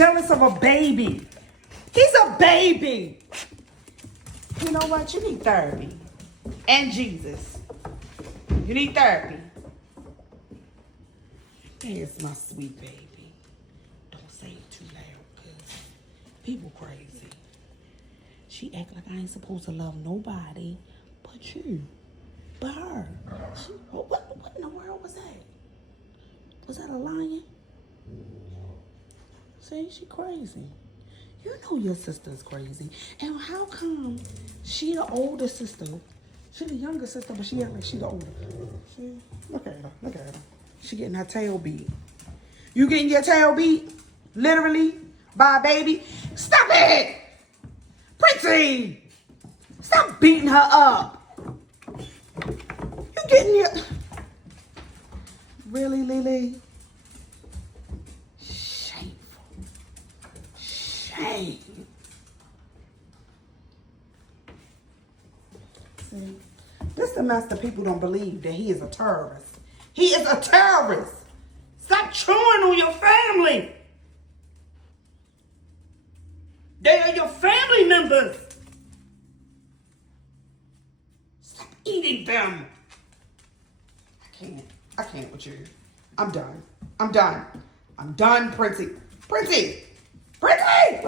jealous of a baby. He's a baby. You know what? You need therapy. And Jesus. You need therapy. There's my sweet baby. Don't say it too loud, because people crazy. She act like I ain't supposed to love nobody but you. But her. What in the world was that? Was that a lion? See, she crazy. You know your sister's crazy. And how come she the older sister? She the younger sister, but she act like she the older. See? Look at her. Look at her. She getting her tail beat. You getting your tail beat? Literally? By a baby? Stop it! Pretty! Stop beating her up. You getting your... Really, Lily? Shameful. Shame. See? This semester people don't believe that he is a terrorist. He is a terrorist. Stop chewing on your family. They are your family members. Stop eating them. I can't with you. I'm done. I'm done, Princy. Princy! Princy!